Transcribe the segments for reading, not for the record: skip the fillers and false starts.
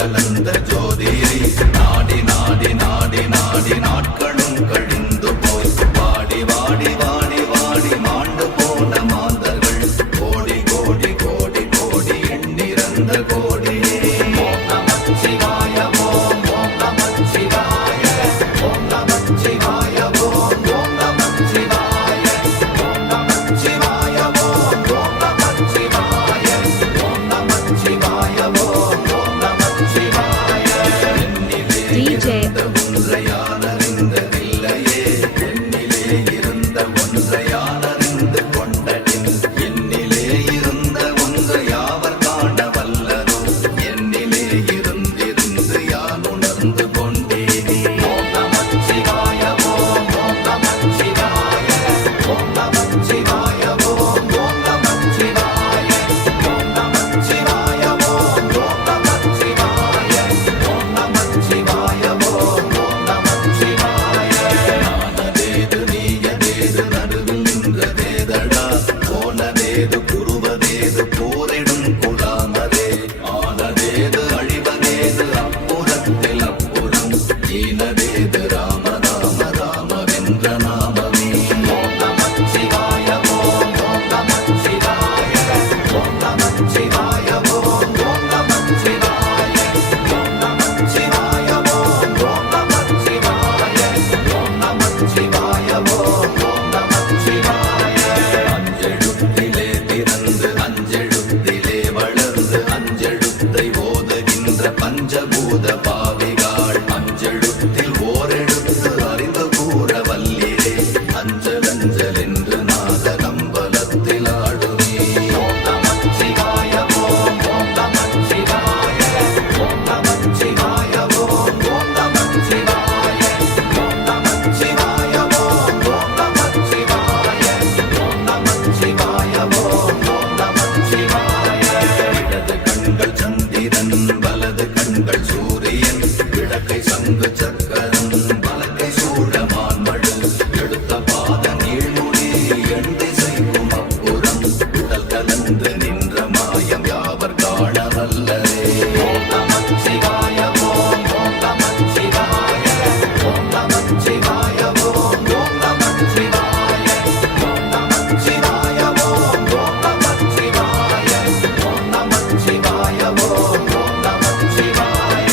கலந்த ஜோதியை நாடி நாடி நாடி நாடி நாட்களும் கழிந்து போய் வாடி வாடி வாடி வாடி மாண்டு போன மாந்தர்கள் கோடி கோடி கோடி கோடி எண்ணிறந்த கோடி. ஓம் நம சிவாய ஓம் ஓம் நம சிவாய ஓம் நம சிவாய ஓம் ஓம் நம சிவாய ஓம் நம சிவாய ஓம் ஓம் நம சிவாய ஓம் நம சிவாய ஓம் ஓம் நம சிவாய. என்னிலே இருந்த ஒன்றை யான் அறிந்ததில்லையே, என்னிலே இருந்த ஒன்றை யான் அறிந்து கொண்டேன். என்னிலே இருந்த ஒன்றை யாவர் காண வல்லரோ, என்னிலே இருந்திருந்து யான் உணர்ந்து கொண்டேனே. ஓம் நம சிவாய ஓம் ஓம் நம சிவாய ஓம் நம சிவாய ஓம் ஓம் நம சிவாய ஓம் நம சிவாய ஓம் ஓம் நம சிவாய ஓம் நம சிவாய ஓம் ஓம் நம சிவாய. நானதேது நீயதேது நடுவில் நின்றதேதடா, போனதேது குருவதேது போரிடும் குலாமரே, ஆனதேது அழிவதேது அப்புறத்தில் அப்புறம், ஈனதேது ராம ராம ராமவென்ற நாமமே. ஓம் நம சிவாய ஓம் ஓம் நம சிவாய ஓம் நம சிவாய ஓம் ஓம் நம சிவாய ஓம் நம சிவாய ஓம் ஓம் நம சிவாய ஓம் நம சிவாய ஓம் ஓம் நம சிவாய. அஞ்செழுத்திலே பிறந்து அஞ்செழுத்திலே வளர்ந்து அஞ்செழுத்தை ஓதுகின்ற பஞ்சபூத பாவிகாள், அஞ்செழுத்தில் ஓரெழுத்து அறிந்து கூற வல்லிரே, அஞ்சல் அஞ்சல் என்று நாத நம்பலத்தில் ஆடுவே. ஓம் நம சிவாய ஓம் ஓம் நம சிவாய ஓம் நம சிவாய ஓம் ஓம் நம சிவாய ஓம் நம சிவாய ஓம் ஓம் நம சிவாய ஓம் நம சிவாய ஓம் ஓம் நம சிவாய. இடது கண்கள் சந்திரன் வலது கண்கள் சூரியன், விளக்கை சங்கு சக்கரம் வலக்கை சூழமான் மழு, எடுத்த பாத நீழ்முடி எண் திசைக்கும் அப்புறம், உடல் கலந்து நின்ற மாயம் யாவர் காண வல்லரே. ஓம் நம சிவாய ஓம் ஓம் நம சிவாய ஓம் நம சிவாய ஓம் ஓம் நம சிவாய ஓம் நம சிவாய ஓம் ஓம் நம சிவாய ஓம் நம சிவாய ஓம் ஓம் நம சிவாய.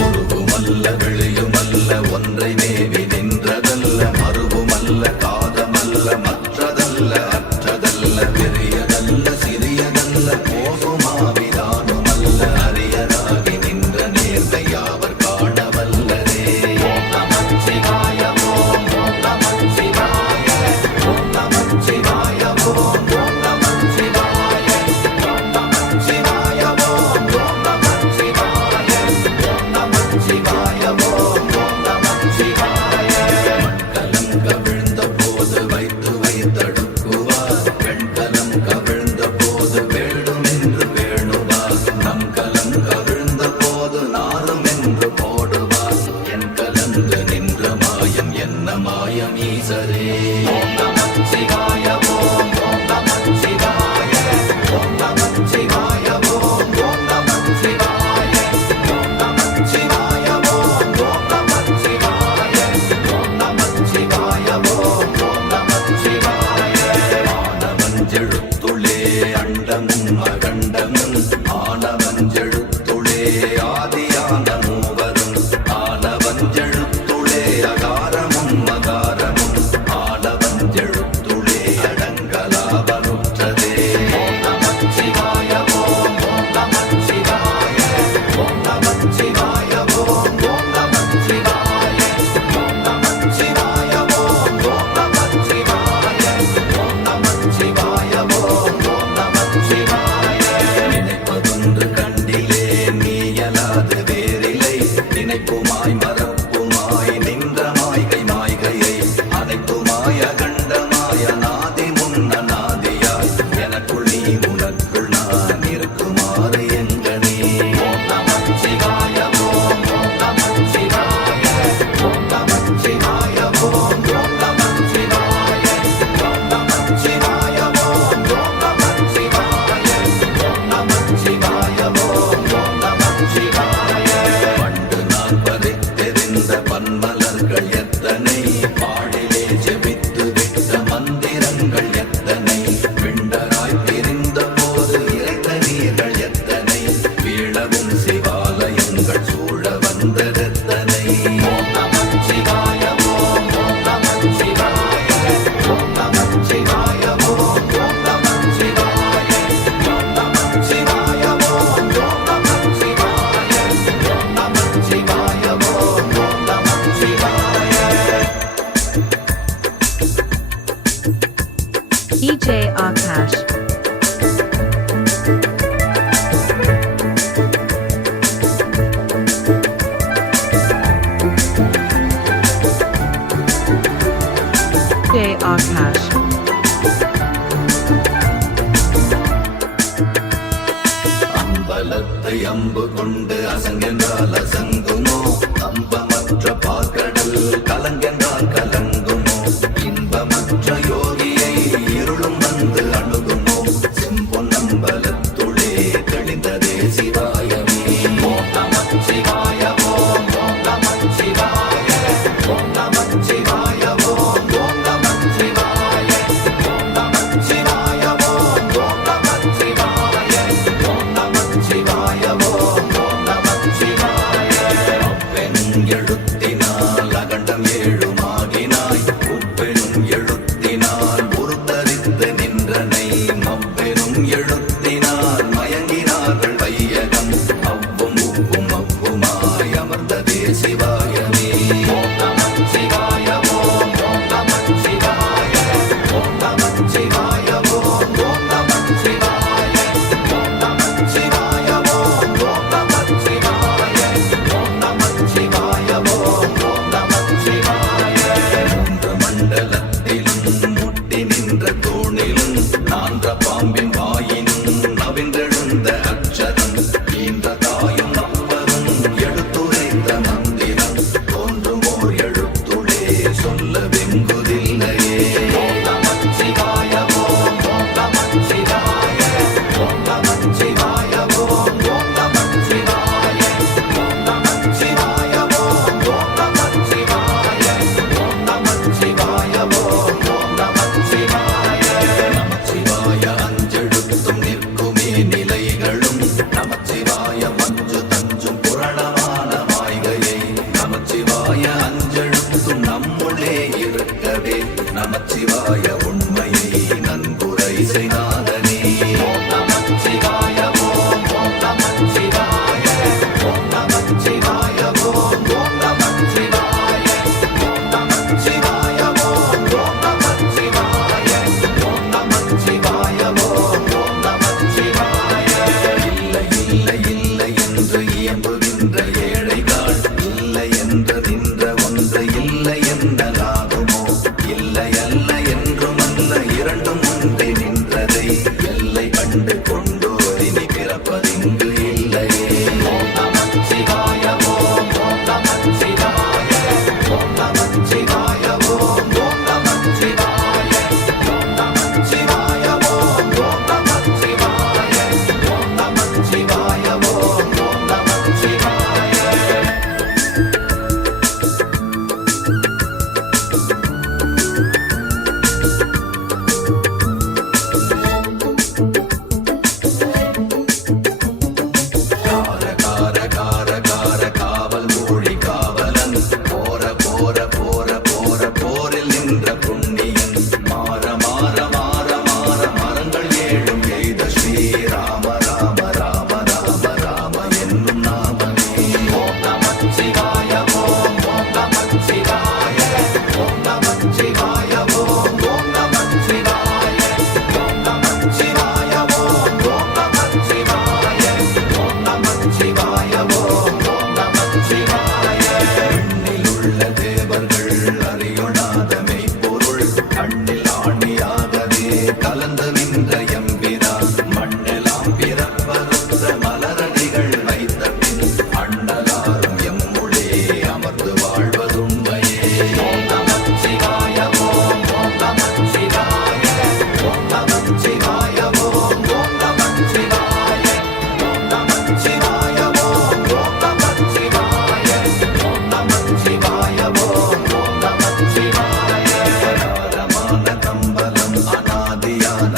உருவுமல்ல வெளியுமல்ல ஒன்றை மேவி நின்றதல்ல, மறுவுமல்ல காதமல்ல மற்றதல்ல அற்றதல்ல, பெரியதல்ல சிறியதல்ல போகுமாவிதானுமல்ல, அரியராகி நின்ற நேர்மை யாவர் காண வல்லரே. ஓம் நம சிவாய ஓம் ஓம் நம சிவாய ஓம் நம சிவாய ஓம் ஓம் நம சிவாய ஓம் நம சிவாய ஓம் ஓம் நம சிவாய ஓம் நம சிவாய ஓம் ஓம் நம சிவாய. மண்கலம் கவிழ்ந்த போது வைத்து வைத்தடுக்குவார், பெண்கலம் கவிழ்ந்த போது வேடும் என்று வேணுவார், நம் கலம் கவிழ்ந்த போது நாரும் என்று போடுவார், என் கலந்து நின்ற மாயம் என்ன மாயம் ஈசரே. ஓம் நம சிவாய DJ Akash. DJ Akash. அம்பலத்தை அம்பு கொண்டு அசங்கென்றால் அசங்குமோ, அம்பமற்ற பார்க்கடல் கலங்கென்றால் கலங்குமோ, இன்பமற்ற யோகியை இருளும் வந்து அணுகுமோ, செம்பொன்னம்பலத்துளே தெளிந்ததே சிவாயமே. ஓம் நமச்சிவாய ஓம் ஓம் நமச்சிவாய ஓம் நமச்சிவாய ஓம் ஓம் நமச்சிவாய ஓம் நமச்சிவாய ஓம் ஓம் நமச்சிவாய ஓம் நமச்சிவாய ஓம் ஓம் நமச்சிவாய. அப்பெனும் எழுத்தினால் அகண்டம் ஏழுமாகினாய், உப்பெனும் எழுத்தினால் உருத்தரித்து நின்றனை, மப்பெனும் எழுத்தினால் மயங்கினார்கள் வையகம், அவ்வும் உப்பும் அவ்வுமாய் அமர்ந்ததே சிவாயமே. ஓம் நமச்சிவாய ஓம் ஓம் நமச்சிவாய ஓம் நமச்சிவாய ஓம் ஓம் நமச்சிவாய ஓம் நமச்சிவாய ஓம் ஓம் நமச்சிவாய ஓம் நமச்சிவாய ஓம் ஓம் நமச்சிவாய. மூன்று மண்டலத்திலும் முட்டி நின்ற தூணிலும் நான்ற பாம்பின் வாயினும் நவின்றெழுந்த அக்ஷரம், ஈன்ற தாயும் அப்பரும் எடுத்துரைத்த மந்திரம், தோன்றுமோர் எழுத்துளே சொல்ல வெங்குதில்லையே. ஓம் நமச்சிவாய ஓம் ஓம் நமச்சிவாய ஓம் நமச்சிவாய ஓம் ஓம் நமச்சிவாய ஓம் நமச்சிவாய ஓம் ஓம் நமச்சிவாய ஓம் நமச்சிவாய ஓம் ஓம் நமச்சிவாய. நமச்சிவாய அஞ்செழுத்தும் நிற்குமே நிலைகளும், நமச்சிவாய மஞ்சு தஞ்சும் புரணமான மாய்கையை, நமச்சிவாய அஞ்செழுத்தும் நம்முள்ளே இருக்கவே, நமச்சிவாய உண்மையை நன்குரை செய்நாதனே. ஓம் நமச்சிவாய ஓம் ஓம் நமச்சிவாய ஓம் நமச்சிவாய ஓம் ஓம் நமச்சிவாய ஓம் நமச்சிவாய ஓம் ஓம் நமச்சிவாய ஓம் நமச்சிவாய ஓம் ஓம் நமச்சிவாய. இல்லை இல்லை இல்லை என்று இயம்புகின்ற ஏழைகள், இல்லை என்று நின்ற ஒன்று இல்லை என்னலாகுமோ, இல்லை அல்ல என்றும் அல்ல இரண்டும் ஒன்றி நின்றதை, எல்லை கண்டு கொண்டோர் இனி பிறப்பதிங்கு இல்லையே. ஓம் நமச்சிவாய ஓம் ஓம் நமச்சிவாய ஓம் நமச்சிவாய ஓம் ஓம் நமச்சிவாய ஓம் நமச்சிவாய ஓம் ஓம் நமச்சிவாய ஓம் நமச்சிவாய ஓம் ஓம் நமச்சிவாய. கார கார கார கார காவல் மூழி காவலன், போர போர போர போர போரில் நின்ற புண்ணியன், மாற மாற மாற மாற மரங்கள் ஏழும் எய்த ஸ்ரீராம ராம ராம ராம ராம என்னும் நாமமே. ஓம் நமச்சிவாய ஓம் ஓம் நமச்சிவாய ஓம் நமச்சிவாய ஓம் ஓம் நமச்சிவாய ஓம் நமச்சிவாய ஓம் ஓம் நமச்சிவாய ஓம் நமச்சிவாய ஓம் ஓம் நமச்சிவாய. எண்ணில் உள்ள தேவர்கள் அறியொணாத மெய்ப்பொருள், கண்ணில் ஆணியாகவே கலந்து நின்ற எம்பிரான், மண்ணெல்லாம் பிறப்பறுத்த மலரடிகள் வைத்த பின், அண்ணலாரும் எம்முளே அமர்ந்து வாழ்வதுண்மையே. ஓம் நமச்சிவாய ஓம் ஓம் நமச்சிவாய ஓம் நமச்சிவாய ஓம் ஓம் நமச்சிவாய ஓம் நமச்சிவாய ஓம் ஓம் நமச்சிவாய ஓம் நமச்சிவாய ஓம் ஓம் நமச்சிவாய. அகாரமான கம்பலம் அநாதியான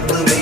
தொடர்ந்து